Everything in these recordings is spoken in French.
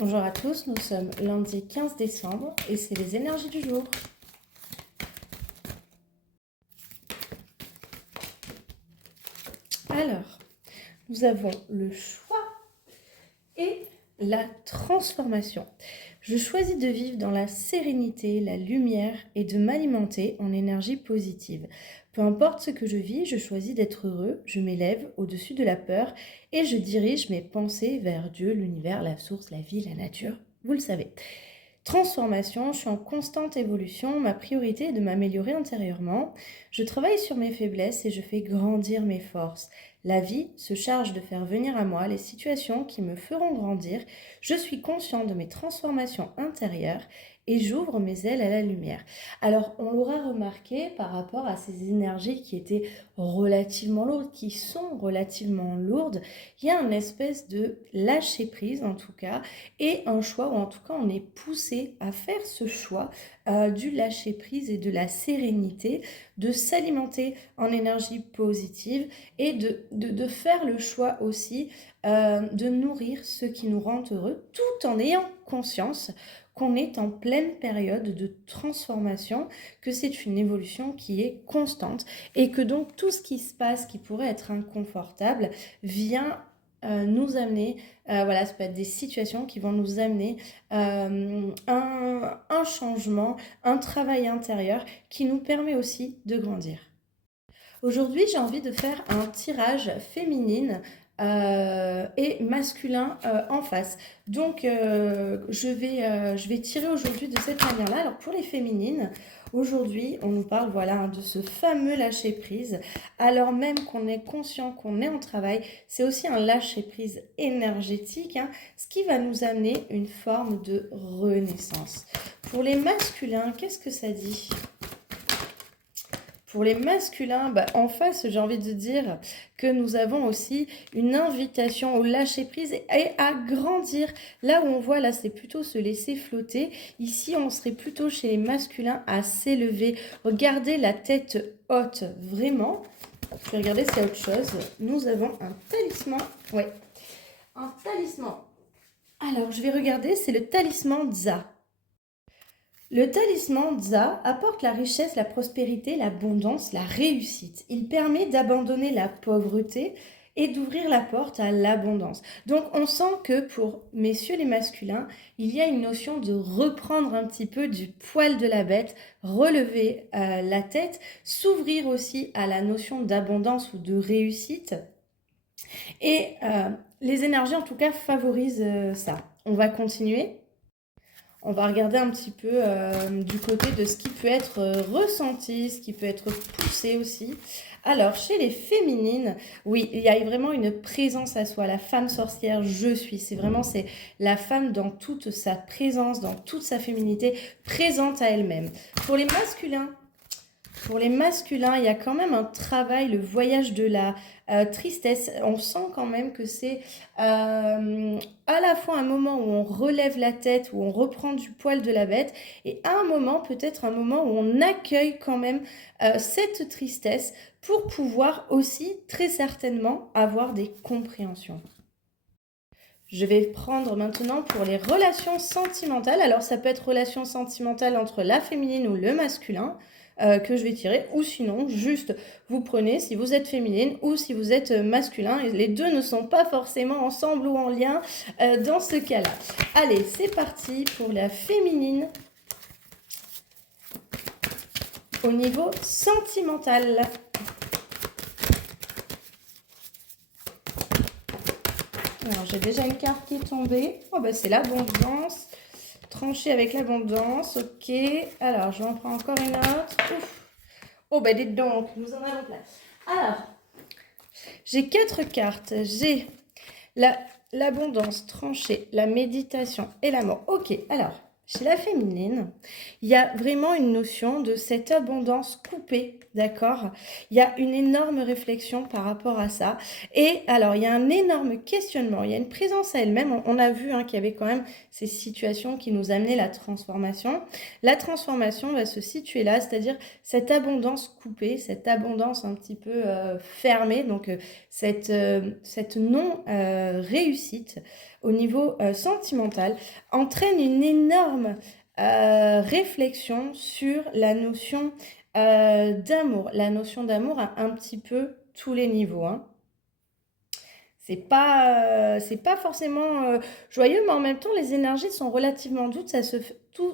Bonjour à tous, nous sommes lundi 15 décembre et c'est les énergies du jour. Alors, nous avons le choix et la transformation. Je choisis de vivre dans la sérénité, la lumière et de m'alimenter en énergie positive. Peu importe ce que je vis, je choisis d'être heureux, je m'élève au-dessus de la peur et je dirige mes pensées vers Dieu, l'univers, la source, la vie, la nature. Vous le savez. Transformation, je suis en constante évolution, ma priorité est de m'améliorer intérieurement. Je travaille sur mes faiblesses et je fais grandir mes forces. La vie se charge de faire venir à moi les situations qui me feront grandir. Je suis conscient de mes transformations intérieures et j'ouvre mes ailes à la lumière. Alors, on l'aura remarqué par rapport à ces énergies qui étaient relativement lourdes, qui sont relativement lourdes, il y a une espèce de lâcher prise en tout cas, et un choix, ou en tout cas on est poussé à faire ce choix du lâcher prise et de la sérénité, de s'alimenter en énergie positive et de faire le choix aussi de nourrir ce qui nous rend heureux, tout en ayant conscience qu'on est en pleine période de transformation, que c'est une évolution qui est constante et que donc tout ce qui se passe qui pourrait être inconfortable vient nous amener, voilà, ça peut être des situations qui vont nous amener un changement, un travail intérieur qui nous permet aussi de grandir. Aujourd'hui, j'ai envie de faire un tirage féminine et masculin en face. Donc, je vais tirer aujourd'hui de cette manière-là. Alors, pour les féminines, aujourd'hui, on nous parle voilà, de ce fameux lâcher-prise. Alors même qu'on est conscient qu'on est en travail, c'est aussi un lâcher-prise énergétique, hein, ce qui va nous amener une forme de renaissance. Pour les masculins, qu'est-ce que ça dit ? Pour les masculins, en face, j'ai envie de dire que nous avons aussi une invitation au lâcher-prise et à grandir. Là où on voit, là, c'est plutôt se laisser flotter. Ici, on serait plutôt chez les masculins à s'élever. Regardez la tête haute, vraiment. Je vais regarder s'il y a autre chose. Nous avons un talisman. Ouais, un talisman. Alors, je vais regarder, c'est le talisman Dza. Le talisman Dza apporte la richesse, la prospérité, l'abondance, la réussite. Il permet d'abandonner la pauvreté et d'ouvrir la porte à l'abondance. Donc on sent que pour messieurs les masculins, il y a une notion de reprendre un petit peu du poil de la bête, relever la tête, s'ouvrir aussi à la notion d'abondance ou de réussite. Et les énergies en tout cas favorisent ça. On va continuer. On va regarder un petit peu du côté de ce qui peut être ressenti, ce qui peut être poussé aussi. Alors, chez les féminines, oui, il y a vraiment une présence à soi. La femme sorcière, je suis. C'est la femme dans toute sa présence, dans toute sa féminité, présente à elle-même. Pour les masculins, il y a quand même un travail, le voyage de la tristesse. On sent quand même que c'est à la fois un moment où on relève la tête, où on reprend du poil de la bête, et à un moment, peut-être un moment où on accueille quand même cette tristesse pour pouvoir aussi très certainement avoir des compréhensions. Je vais prendre maintenant pour les relations sentimentales. Alors ça peut être relations sentimentales entre la féminine ou le masculin que je vais tirer. Ou sinon, juste vous prenez si vous êtes féminine ou si vous êtes masculin. Et les deux ne sont pas forcément ensemble ou en lien dans ce cas-là. Allez, c'est parti pour la féminine au niveau sentimental. Alors, j'ai déjà une carte qui est tombée. Oh, c'est l'abondance. Trancher avec l'abondance. Ok. Alors, je vais en prendre encore une autre. Ouf. Oh, dites donc, nous en avons plein. Alors, j'ai 4 cartes. J'ai l'abondance, trancher, la méditation et l'amour. Ok, alors, chez la féminine, il y a vraiment une notion de cette abondance coupée, d'accord? Il y a une énorme réflexion par rapport à ça. Et alors, il y a un énorme questionnement, il y a une présence à elle-même. On a vu qu'il y avait quand même ces situations qui nous amenaient la transformation. La transformation va se situer là, c'est-à-dire cette abondance coupée, cette abondance un petit peu fermée, donc cette non-réussite au niveau sentimental entraîne une énorme réflexion sur la notion d'amour. La notion d'amour à un petit peu tous les niveaux. C'est pas forcément joyeux, mais en même temps, les énergies sont relativement douces.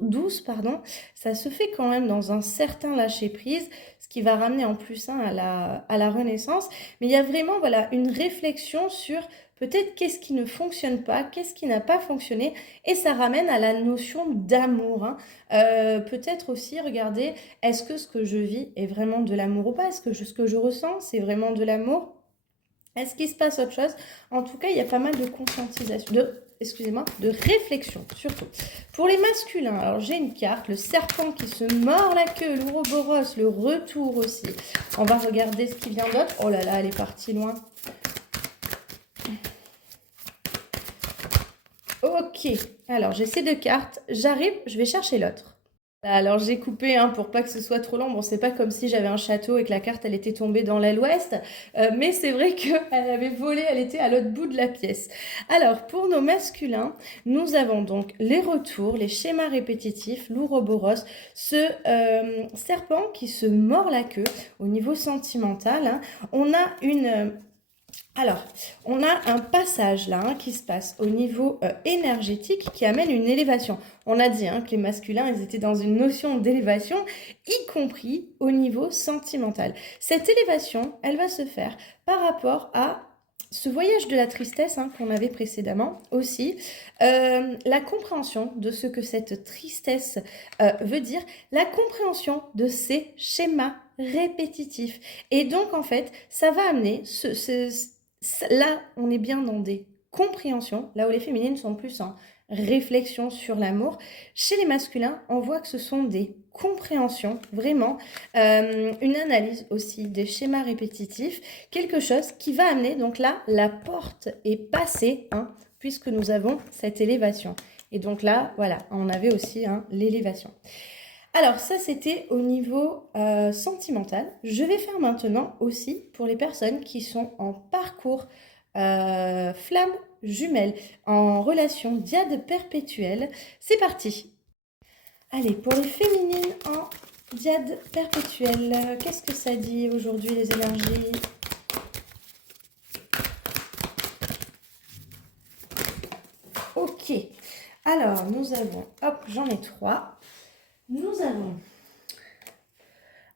Douces, pardon. Ça se fait quand même dans un certain lâcher-prise, ce qui va ramener en plus à la renaissance. Mais il y a vraiment voilà, une réflexion sur peut-être qu'est-ce qui ne fonctionne pas, qu'est-ce qui n'a pas fonctionné, et ça ramène à la notion d'amour. Peut-être aussi regarder, est-ce que ce que je vis est vraiment de l'amour ou pas? Est-ce que ce que je ressens, c'est vraiment de l'amour? Est-ce qu'il se passe autre chose? En tout cas, il y a pas mal de conscientisation, de réflexion surtout. Pour les masculins, alors j'ai une carte, le serpent qui se mord la queue, l'ouroboros, le retour aussi. On va regarder ce qui vient d'autre. Oh là là, elle est partie loin. Ok, alors j'ai ces deux cartes, j'arrive, je vais chercher l'autre. Alors j'ai coupé pour pas que ce soit trop long. Bon, c'est pas comme si j'avais un château et que la carte elle était tombée dans l'aile ouest, mais c'est vrai qu'elle avait volé, elle était à l'autre bout de la pièce. Alors pour nos masculins, nous avons donc les retours, les schémas répétitifs, l'ouroboros, ce serpent qui se mord la queue au niveau sentimental. On a une alors, on a un passage là qui se passe au niveau énergétique qui amène une élévation. On a dit que les masculins, ils étaient dans une notion d'élévation, y compris au niveau sentimental. Cette élévation, elle va se faire par rapport à ce voyage de la tristesse qu'on avait précédemment aussi, la compréhension de ce que cette tristesse veut dire, la compréhension de ces schémas répétitifs. Et donc, en fait, ça va amener là, on est bien dans des compréhensions, là où les féminines sont plus en réflexion sur l'amour. Chez les masculins, on voit que ce sont des compréhensions, vraiment, une analyse aussi des schémas répétitifs, quelque chose qui va amener, donc là, la porte est passée, puisque nous avons cette élévation. Et donc là, voilà, on avait aussi l'élévation. Alors ça, c'était au niveau sentimental. Je vais faire maintenant aussi pour les personnes qui sont en parcours flamme jumelle, en relation diade perpétuelle. C'est parti. Allez, pour les féminines en diade perpétuelle, qu'est-ce que ça dit aujourd'hui les énergies? Ok, alors nous avons, hop, j'en ai 3. Nous avons,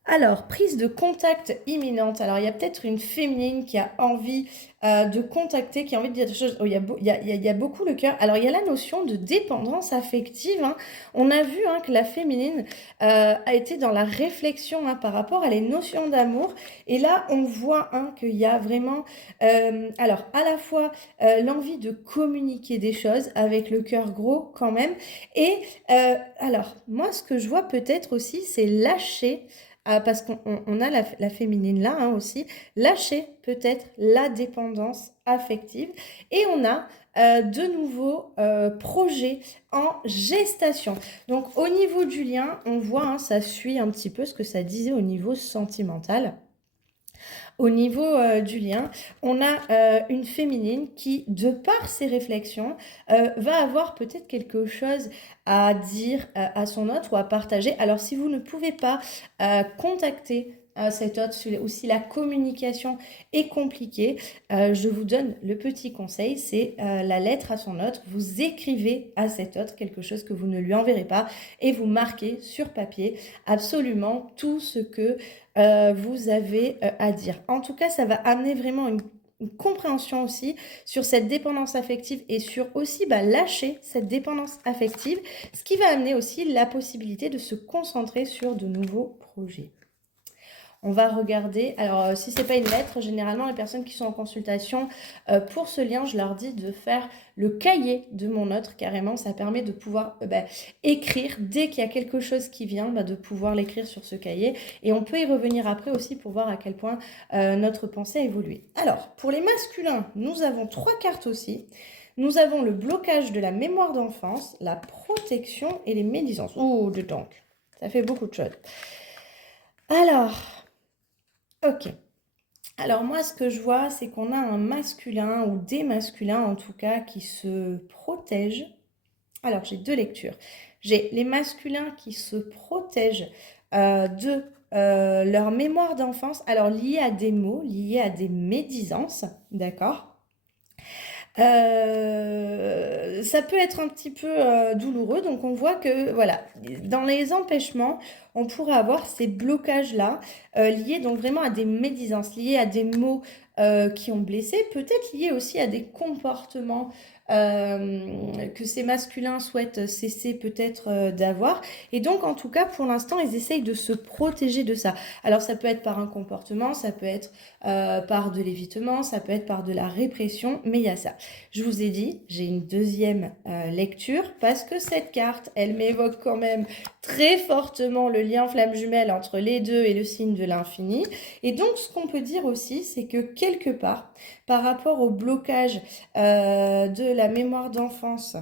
alors, prise de contact imminente. Alors, il y a peut-être une féminine qui a envie de contacter, qui a envie de dire des choses. Oh, il y a beaucoup le cœur. Alors, il y a la notion de dépendance affective. On a vu que la féminine a été dans la réflexion par rapport à les notions d'amour. Et là, on voit qu'il y a vraiment, alors, à la fois l'envie de communiquer des choses avec le cœur gros quand même. Et alors, moi, ce que je vois peut-être aussi, c'est lâcher. Parce qu'on a la féminine là aussi, lâcher peut-être la dépendance affective. Et on a de nouveaux projets en gestation. Donc au niveau du lien, on voit, ça suit un petit peu ce que ça disait au niveau sentimental. Au niveau du lien, on a une féminine qui, de par ses réflexions, va avoir peut-être quelque chose à dire à son autre ou à partager. Alors, si vous ne pouvez pas contacter cet autre, ou si la communication est compliquée, je vous donne le petit conseil, c'est la lettre à son autre. Vous écrivez à cet autre quelque chose que vous ne lui enverrez pas et vous marquez sur papier absolument tout ce que vous avez à dire. En tout cas, ça va amener vraiment une compréhension aussi sur cette dépendance affective et sur aussi lâcher cette dépendance affective, ce qui va amener aussi la possibilité de se concentrer sur de nouveaux projets. On va regarder, alors si c'est pas une lettre, généralement les personnes qui sont en consultation pour ce lien, je leur dis de faire le cahier de mon autre, carrément, ça permet de pouvoir écrire dès qu'il y a quelque chose qui vient, de pouvoir l'écrire sur ce cahier. Et on peut y revenir après aussi pour voir à quel point notre pensée a évolué. Alors, pour les masculins, nous avons 3 cartes aussi. Nous avons le blocage de la mémoire d'enfance, la protection et les médisances. Oh, donc, ça fait beaucoup de choses. Alors, ok. Alors moi, ce que je vois, c'est qu'on a un masculin ou des masculins en tout cas qui se protègent. Alors, j'ai 2 lectures. J'ai les masculins qui se protègent de leur mémoire d'enfance, alors liée à des mots, liée à des médisances, d'accord ? Ça peut être un petit peu douloureux, donc on voit que voilà, dans les empêchements, on pourrait avoir ces blocages-là liés donc vraiment à des médisances, liés à des mots qui ont blessé, peut-être liés aussi à des comportements que ces masculins souhaitent cesser peut-être d'avoir. Et donc, en tout cas, pour l'instant, ils essayent de se protéger de ça. Alors, ça peut être par un comportement, ça peut être par de l'évitement, ça peut être par de la répression, mais il y a ça. Je vous ai dit, j'ai une deuxième lecture parce que cette carte, elle m'évoque quand même très fortement le lien flamme jumelle entre les deux et le signe de l'infini. Et donc, ce qu'on peut dire aussi, c'est que quelque part, par rapport au blocage de la mémoire d'enfance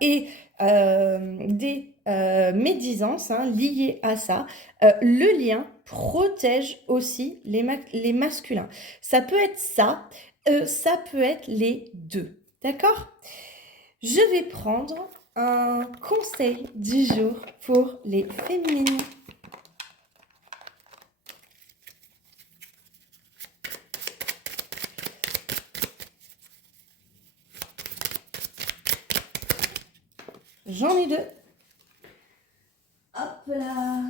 et des médisances liées à ça, le lien protège aussi les masculins. Ça peut être ça, ça peut être les deux. D'accord ? Je vais prendre un conseil du jour pour les féminines. J'en ai 2. Hop là.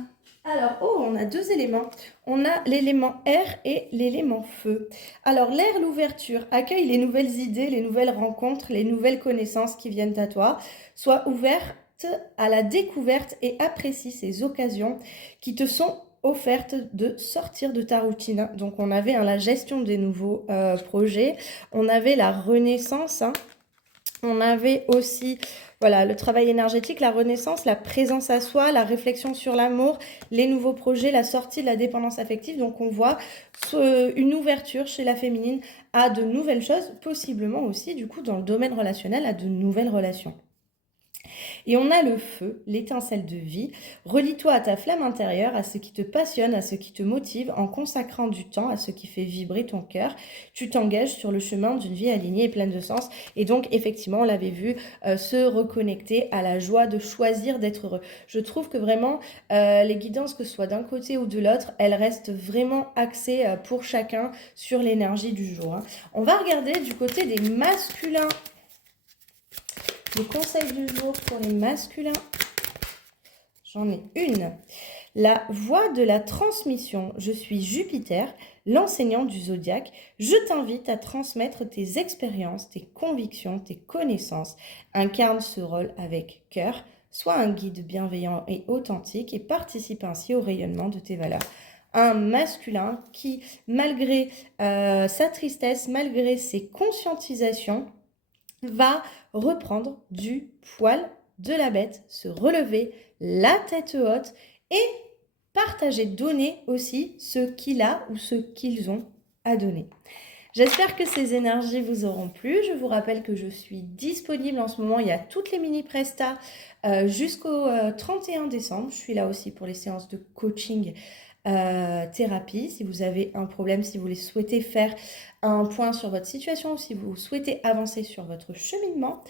Alors, on a 2 éléments. On a l'élément air et l'élément feu. Alors, l'air, l'ouverture, accueille les nouvelles idées, les nouvelles rencontres, les nouvelles connaissances qui viennent à toi. Sois ouverte à la découverte et apprécie ces occasions qui te sont offertes de sortir de ta routine. Donc, on avait la gestion des nouveaux projets. On avait la renaissance. On avait aussi le travail énergétique, la renaissance, la présence à soi, la réflexion sur l'amour, les nouveaux projets, la sortie de la dépendance affective. Donc on voit une ouverture chez la féminine à de nouvelles choses, possiblement aussi du coup dans le domaine relationnel à de nouvelles relations. Et on a le feu, l'étincelle de vie. Relie-toi à ta flamme intérieure, à ce qui te passionne, à ce qui te motive, en consacrant du temps à ce qui fait vibrer ton cœur. Tu t'engages sur le chemin d'une vie alignée et pleine de sens. Et donc, effectivement, on l'avait vu, se reconnecter à la joie de choisir d'être heureux. Je trouve que vraiment, les guidances, que ce soit d'un côté ou de l'autre, elles restent vraiment axées pour chacun sur l'énergie du jour. On va regarder du côté des masculins. Le conseil du jour pour les masculins, j'en ai une. La voie de la transmission. Je suis Jupiter, l'enseignant du zodiaque. Je t'invite à transmettre tes expériences, tes convictions, tes connaissances. Incarne ce rôle avec cœur. Sois un guide bienveillant et authentique et participe ainsi au rayonnement de tes valeurs. Un masculin qui, malgré sa tristesse, malgré ses conscientisations, va reprendre du poil de la bête, se relever la tête haute et partager, donner aussi ce qu'il a ou ce qu'ils ont à donner. J'espère que ces énergies vous auront plu. Je vous rappelle que je suis disponible en ce moment. Il y a toutes les mini-prestas jusqu'au 31 décembre. Je suis là aussi pour les séances de coaching thérapie. Si vous avez un problème, si vous voulez souhaiter faire un point sur votre situation ou si vous souhaitez avancer sur votre cheminement.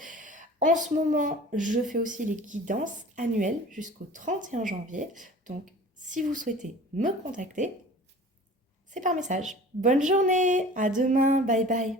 En ce moment, je fais aussi les guidances annuelles jusqu'au 31 janvier. Donc, si vous souhaitez me contacter, c'est par message. Bonne journée, à demain, bye bye.